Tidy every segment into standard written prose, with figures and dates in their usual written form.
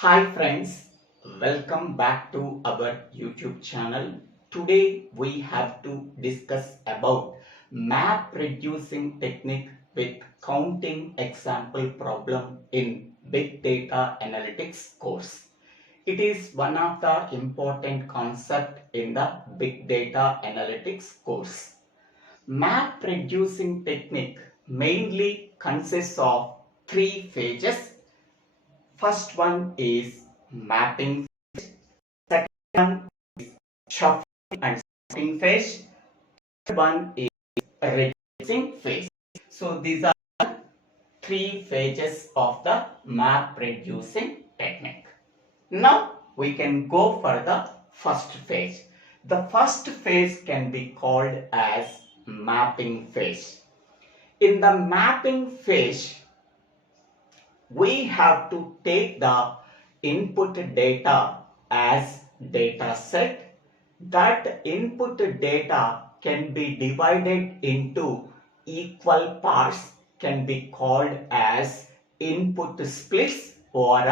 Hi friends, welcome back to our YouTube channel. Today we have to discuss about map reducing technique with counting example problem in big data analytics course. It is one of the important concept in the big data analytics course. Map reducing technique mainly consists of three phases. First one is mapping, second one shuffling and sorting phase, third one is reducing phase. So these are three phases of the map reducing technique. Now we can go for the first phase. The first phase can be called as mapping phase. In the mapping phase, we have to take the input data as data set. That input data can be divided into equal parts, can be called as input splits or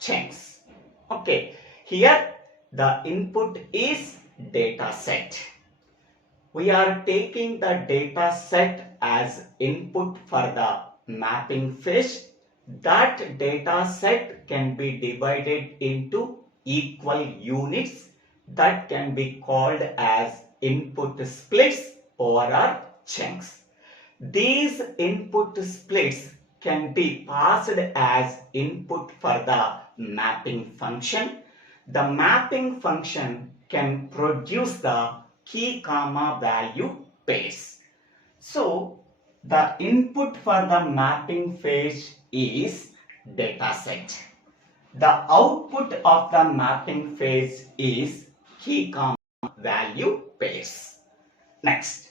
chunks. Okay, here the input is data set. We are taking the data set as input for the mapping phase. That data set can be divided into equal units that can be called as input splits or chunks. These input splits can be passed as input for the mapping function. The mapping function can produce the key comma value pairs. So the input for the mapping phase is dataset. The output of the mapping phase is key comma value pairs. Next,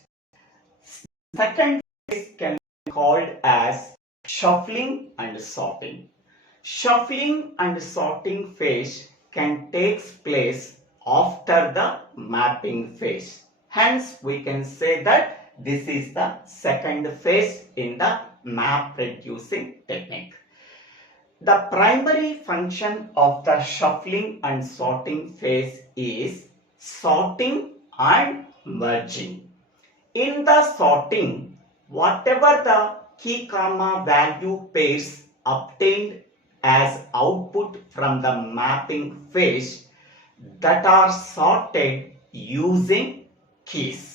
second phase can be called as shuffling and sorting. Shuffling and sorting phase can take place after the mapping phase. Hence, we can say that this is the second phase in the map reducing technique. The primary function of the shuffling and sorting phase is sorting and merging. In the sorting, whatever the key comma value pairs obtained as output from the mapping phase that are sorted using keys.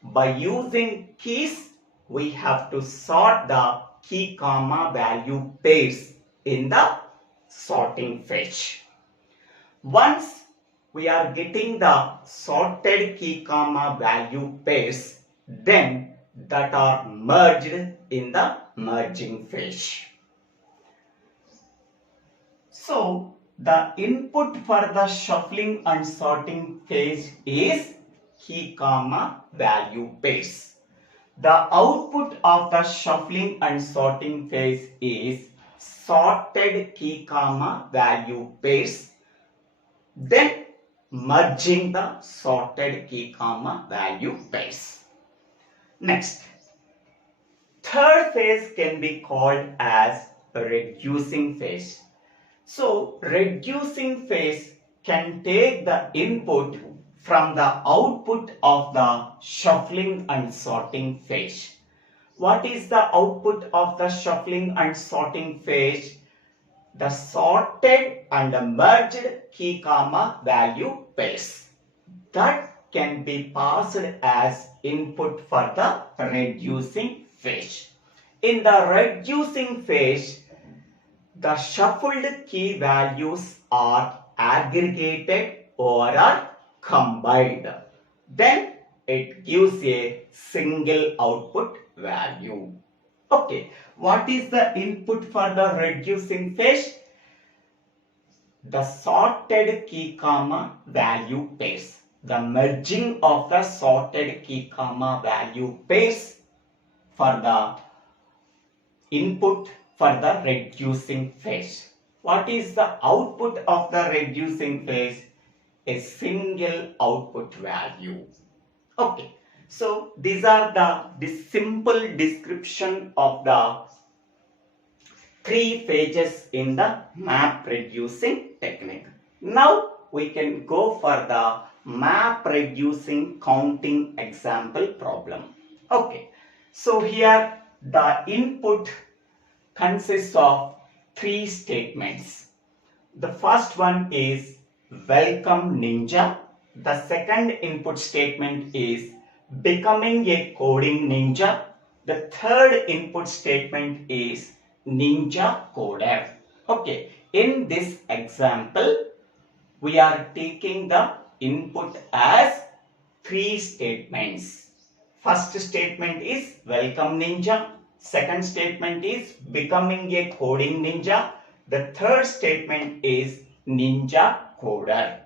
By using keys, we have to sort the key comma value pairs in the sorting phase. Once we are getting the sorted key comma value pairs, then that are merged in the merging phase. So the input for the shuffling and sorting phase is key comma value pairs. The output of the shuffling and sorting phase is sorted key comma value pairs, then merging the sorted key comma value pairs. Next, third phase can be called as reducing phase. So reducing phase can take the input from the output of the shuffling and sorting phase. What is the output of the shuffling and sorting phase? The sorted and merged key comma value pairs. That can be passed as input for the reducing phase. In the reducing phase, the shuffled key values are aggregated or are combined. Then it gives a single output value. Okay, what is the input for the reducing phase? The sorted key comma value pairs. The merging of the sorted key comma value pairs for the input for the reducing phase. What is the output of the reducing phase? A single output value. Okay, so these are the simple description of the three phases in the map reducing technique. Now we can go for the map reducing counting example problem. Okay, so here the input consists of three statements. The first one is welcome ninja. The second input statement is becoming a coding ninja. The third input statement is ninja coder. Okay, in this example, we are taking the input as three statements. First statement is welcome ninja. Second statement is becoming a coding ninja. The third statement is ninja coder.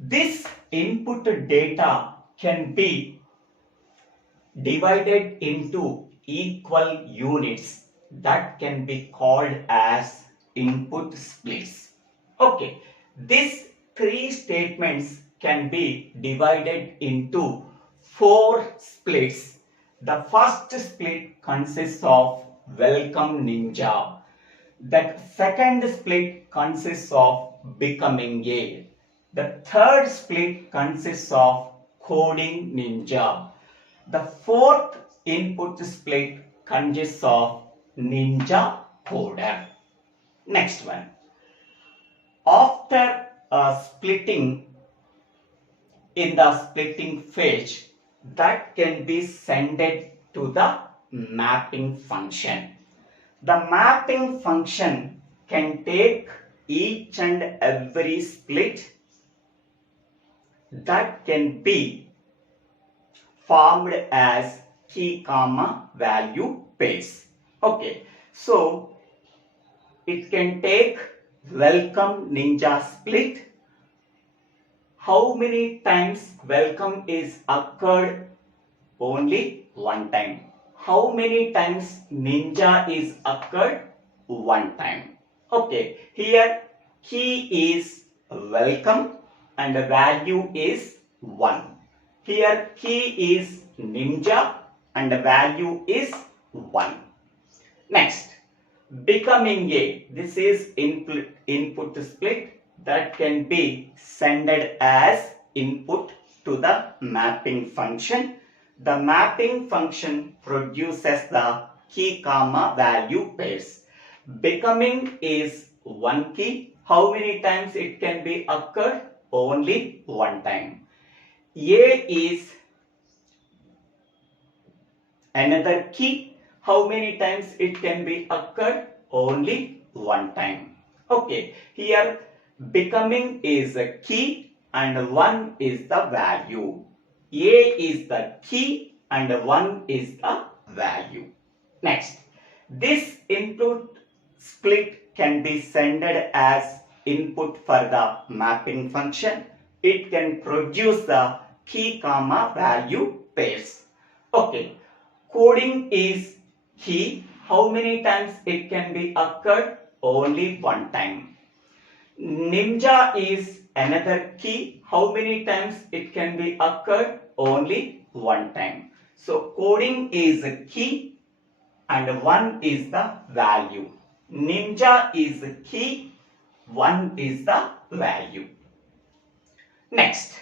This input data can be divided into equal units that can be called as input splits. Okay, these three statements can be divided into four splits. The first split consists of welcome ninja. The second split consists of becoming a. The third split consists of coding ninja. The fourth input split consists of ninja coder. Next one. After splitting in the splitting phase, that can be sent to the mapping function. The mapping function can take each and every split that can be formed as key comma value pairs. Okay, so it can take welcome ninja split. How many times welcome is occurred? Only one time. How many times ninja is occurred? One time. Okay, here key is welcome and the value is 1. Here key is ninja and the value is 1. Next, becoming a. This is input split that can be sent as input to the mapping function. The mapping function produces the key comma value pairs. Becoming is one key. How many times it can be occurred? Only one time. A is another key. How many times it can be occurred? Only one time. Okay, here becoming is a key and 1 is the value. A is the key and 1 is the value. Next, this input split can be sent as input for the mapping function. It can produce the key comma value pairs. Okay, coding is key. How many times it can be occurred? Only one time. Ninja is another key. How many times it can be occurred? Only one time. So coding is a key and 1 is the value. Ninja is a key, 1 is the value. Next,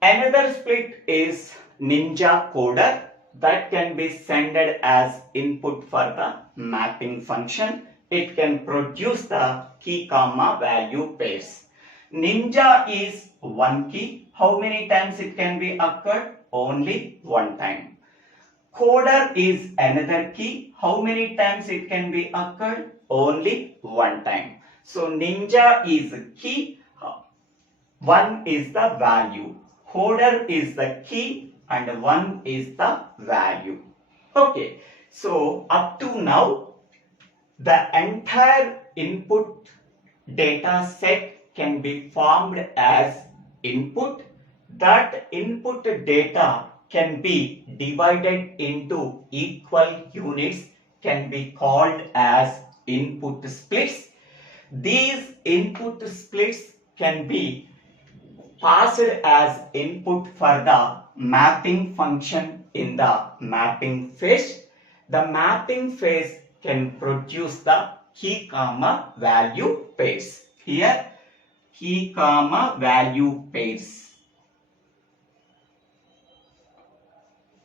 another split is ninja coder that can be sent as input for the mapping function. It can produce the key comma value pairs. Ninja is one key. How many times it can be occurred? Only one time. Coder is another key. How many times it can be occurred? Only one time. So ninja is a key. 1 is the value. Coder is the key and 1 is the value. Okay. So up to now, the entire input data set can be formed as input. That input data can be divided into equal units, can be called as input splits. These input splits can be passed as input for the mapping function in the mapping phase. The mapping phase can produce the key comma value pairs. Here key comma value pairs.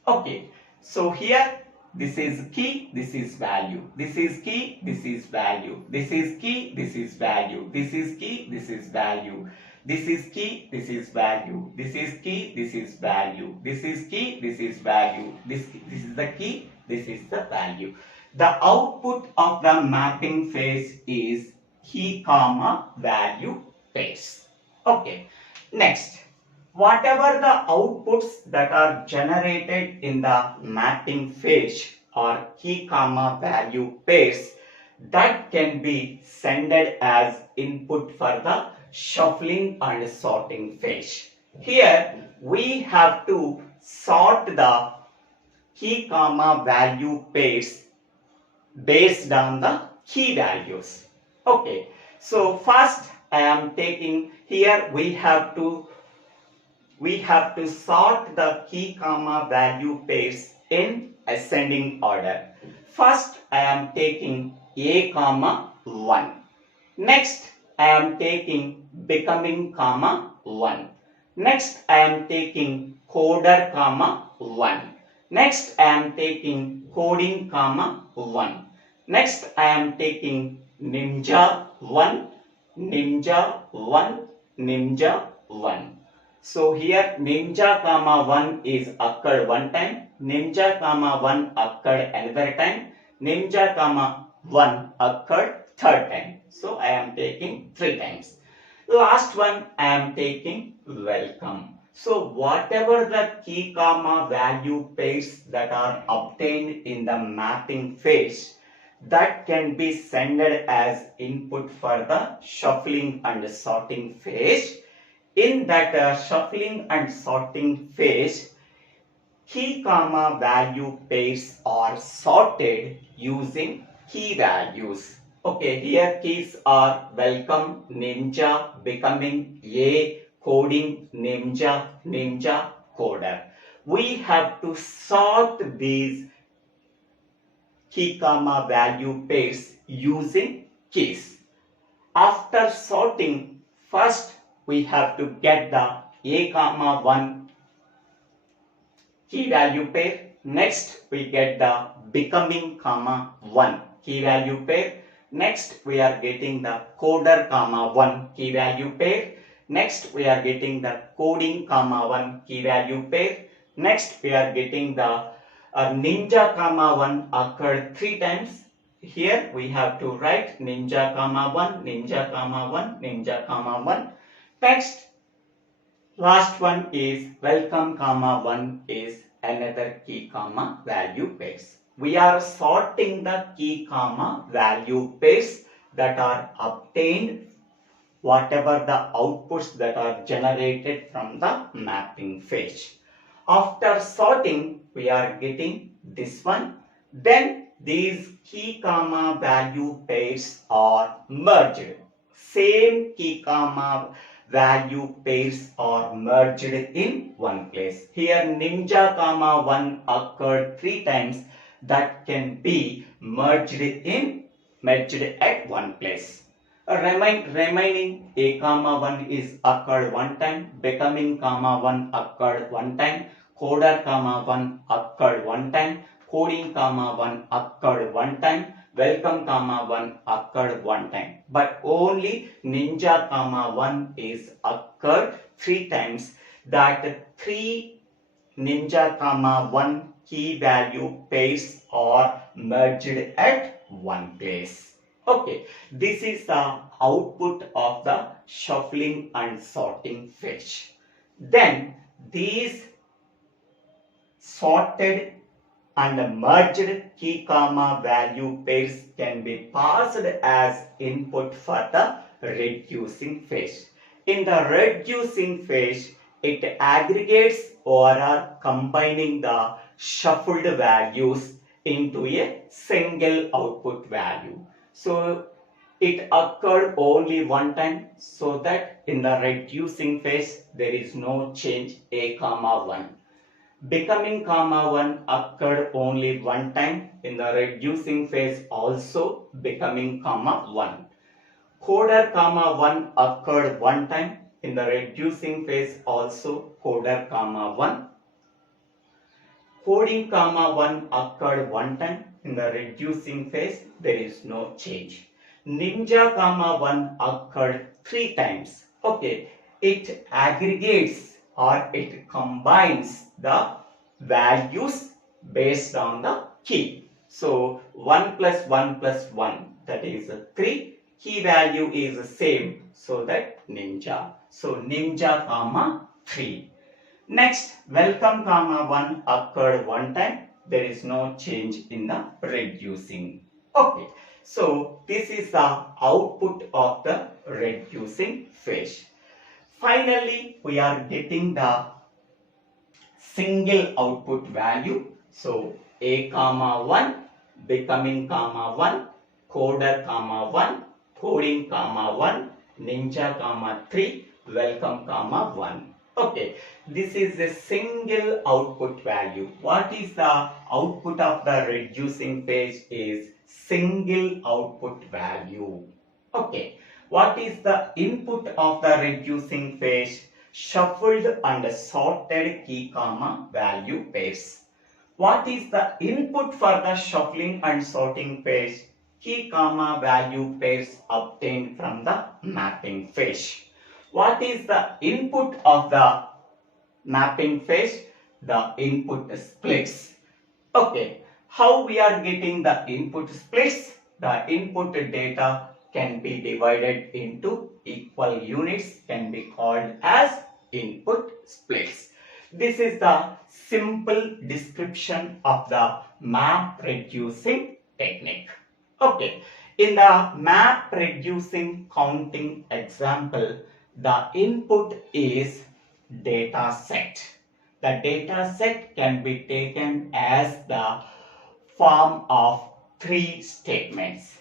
Okay, so here this is key, this is value, this is key, this is value, this is key, this is value, this is key, this is value, this is key, this is value, this is key, this is value, this is key, this is value, this is the key, this is the value. The output of the mapping phase is key comma value pairs. Okay, next, whatever the outputs that are generated in the mapping phase or key comma value pairs, that can be sent as input for the shuffling and sorting phase. Here we have to sort the key comma value pairs based on the key values. Okay, so first I am taking, here we have to sort the key comma value pairs in ascending order. First I am taking a comma 1. Next I am taking becoming comma 1. Next I am taking coder comma 1. Next I am taking coding comma 1. Next I am taking ninja 1, ninja 1, ninja 1. So here ninja comma 1 is occurred one time, ninja comma 1 occurred another time, ninja comma 1 occurred third time. So I am taking 3 times. Last one I am taking welcome. So whatever the key comma value pairs that are obtained in the mapping phase, that can be sent as input for the shuffling and sorting phase. In that shuffling and sorting phase, key comma value pairs are sorted using key values. Okay, here keys are welcome, ninja, becoming, a, coding, ninja, ninja, coder. We have to sort these key comma value pairs using keys. After sorting, first we have to get the a comma 1 key value pair. Next we get the becoming comma 1 key value pair. Next we are getting the coder comma 1 key value pair. Next we are getting the coding comma 1 key value pair. Next we are getting the ninja comma 1 occurred 3 times. Here we have to write ninja comma 1, ninja comma 1, ninja comma 1. Next, last one is welcome comma 1 is another key comma value pairs. We are sorting the key comma value pairs that are obtained, whatever the outputs that are generated from the mapping phase. After sorting, we are getting this one. Then these key comma value pairs are merged. Same key comma value pairs are merged in one place. Here ninja comma 1 occurred 3 times. That can be merged at one place. Remaining a comma 1 is occurred one time, becoming comma 1 occurred one time, coder comma 1 occurred one time, coding comma 1 occurred one time, welcome comma 1 occurred one time. But only ninja comma 1 is occurred 3 times. That 3 ninja comma 1 key value pairs are merged at one place. Okay, this is the output of the shuffling and sorting phase. Then these sorted and merged key comma value pairs can be passed as input for the reducing phase. In the reducing phase, it aggregates or are combining the shuffled values into a single output value. So it occurred only one time, so that in the reducing phase there is no change a comma 1. Becoming comma 1 occurred only one time. In the reducing phase also becoming comma 1. Coder comma 1 occurred one time. In the reducing phase also coder comma 1. Coding comma 1 occurred one time. In the reducing phase there is no change. Ninja comma 1 occurred 3 times. Okay, it aggregates or it combines the values based on the key. So 1 plus 1 plus 1, that is 3. Key value is same, so that ninja. So ninja comma 3. Next, welcome comma 1 occurred one time. There is no change in the reducing. Okay, so this is the output of the reducing phase. Finally, we are getting the single output value. So a comma 1, becoming comma 1, coder comma 1, coding comma 1, ninja comma 3, welcome comma 1. Okay, this is a single output value. What is the output of the reducing phase is single output value. Okay, what is the input of the reducing phase? Shuffled and sorted key comma value pairs. What is the input for the shuffling and sorting phase? Key comma value pairs obtained from the mapping phase. What is the input of the mapping phase? The input splits. Okay, how we are getting the input splits? The input data can be divided into equal units, can be called as input splits. This is the simple description of the map reducing technique. Okay, in the map reducing counting example, the input is data set. The data set can be taken as the form of 3 statements.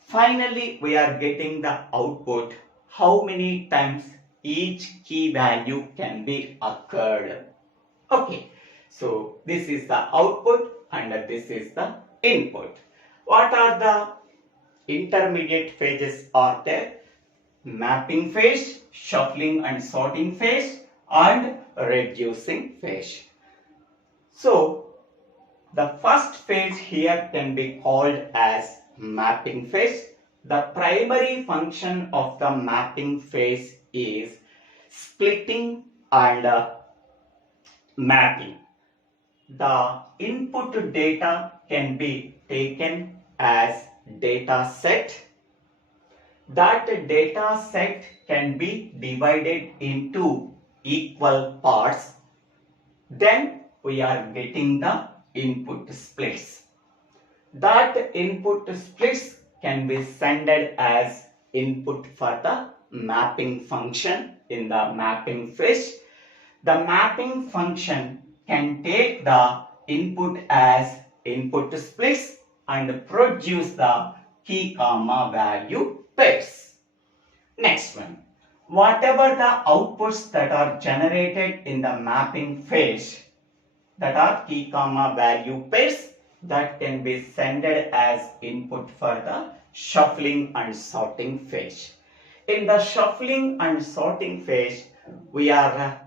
Finally, we are getting the output, how many times each key value can be occurred. Okay, so this is the output and this is the input. What are the intermediate phases are there? Mapping phase, shuffling and sorting phase, and reducing phase. So the first phase here can be called as mapping phase. The primary function of the mapping phase is splitting and mapping. The input data can be taken as data set. That data set can be divided into equal parts. Then we are getting the input splits. That input splits can be sent as input for the mapping function in the mapping phase. The mapping function can take the input as input splits and produce the key comma value pairs. Next one, whatever the outputs that are generated in the mapping phase, that are key comma value pairs, that can be sent as input for the shuffling and sorting phase. In the shuffling and sorting phase, we are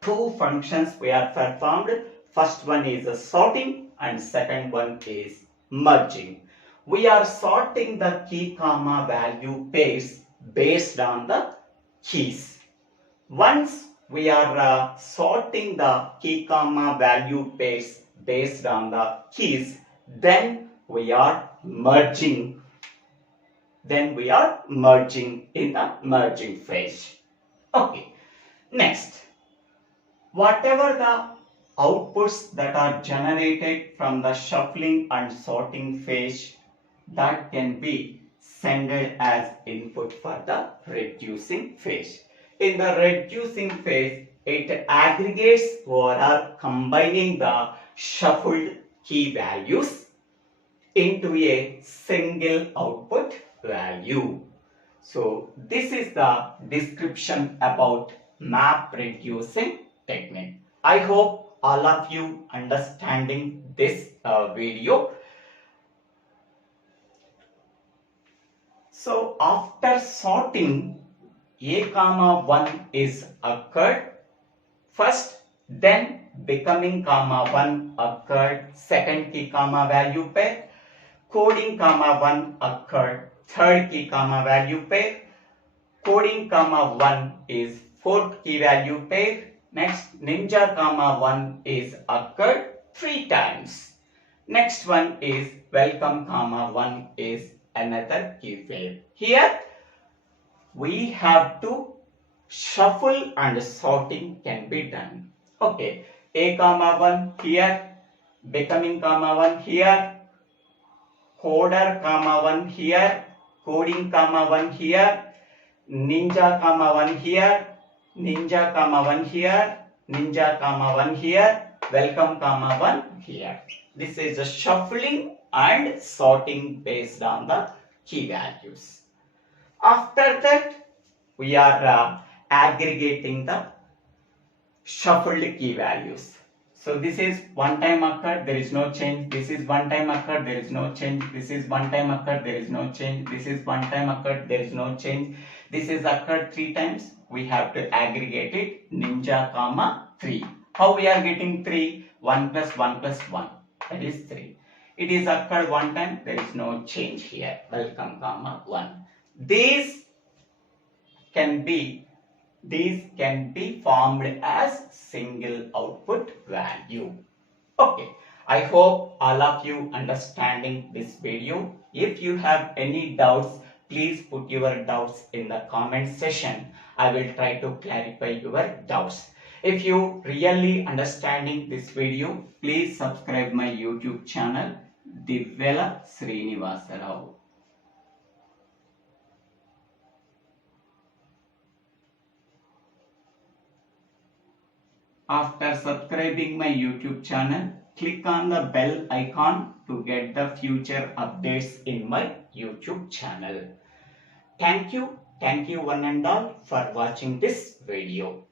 two functions we are performed. First one is sorting and second one is merging. We are sorting the key comma value pairs based on the keys. Once we are sorting the key comma value pairs based on the keys, then we are merging. Then we are merging in the merging phase. Okay. Next, whatever the outputs that are generated from the shuffling and sorting phase, that can be sent as input for the reducing phase. In the reducing phase, it aggregates or are combining the shuffled key values into a single output value. So this is the description about map reducing technique. I hope all of you understanding this video. So after sorting, a comma 1 is occurred first, then becoming comma 1 occurred second key comma value pair, coding comma 1 occurred third key comma value pair, coding comma 1 is fourth key value pair. Next, ninja comma 1 is occurred 3 times. Next one is welcome comma 1 is another key pair. Here we have to shuffle and sorting can be done. Okay, a comma 1 here, becoming comma 1 here, coder comma 1 here, coding comma 1 here, ninja comma 1 here, ninja comma 1 here, ninja comma 1 here, welcome comma 1 here. This is a shuffling and sorting based on the key values. After that, we are aggregating the shuffled key values. So this is one time occurred, there is no change. This is one time occurred, there is no change. This is one time occurred, there is no change. This is one time occurred, there is no change. This is occurred 3 times. We have to aggregate it ninja comma 3. How we are getting 3? 1 plus 1 plus 1. That is 3. It is occurred one time, there is no change here. Welcome comma 1. These can be formed as single output value. Okay, I hope all of you understanding this video. If you have any doubts, please put your doubts in the comment section. I will try to clarify your doubts. If you really understanding this video, please subscribe my YouTube channel, Divvela Srinivasa Rao. After subscribing my YouTube channel, click on the bell icon to get the future updates in my YouTube channel. Thank you one and all for watching this video.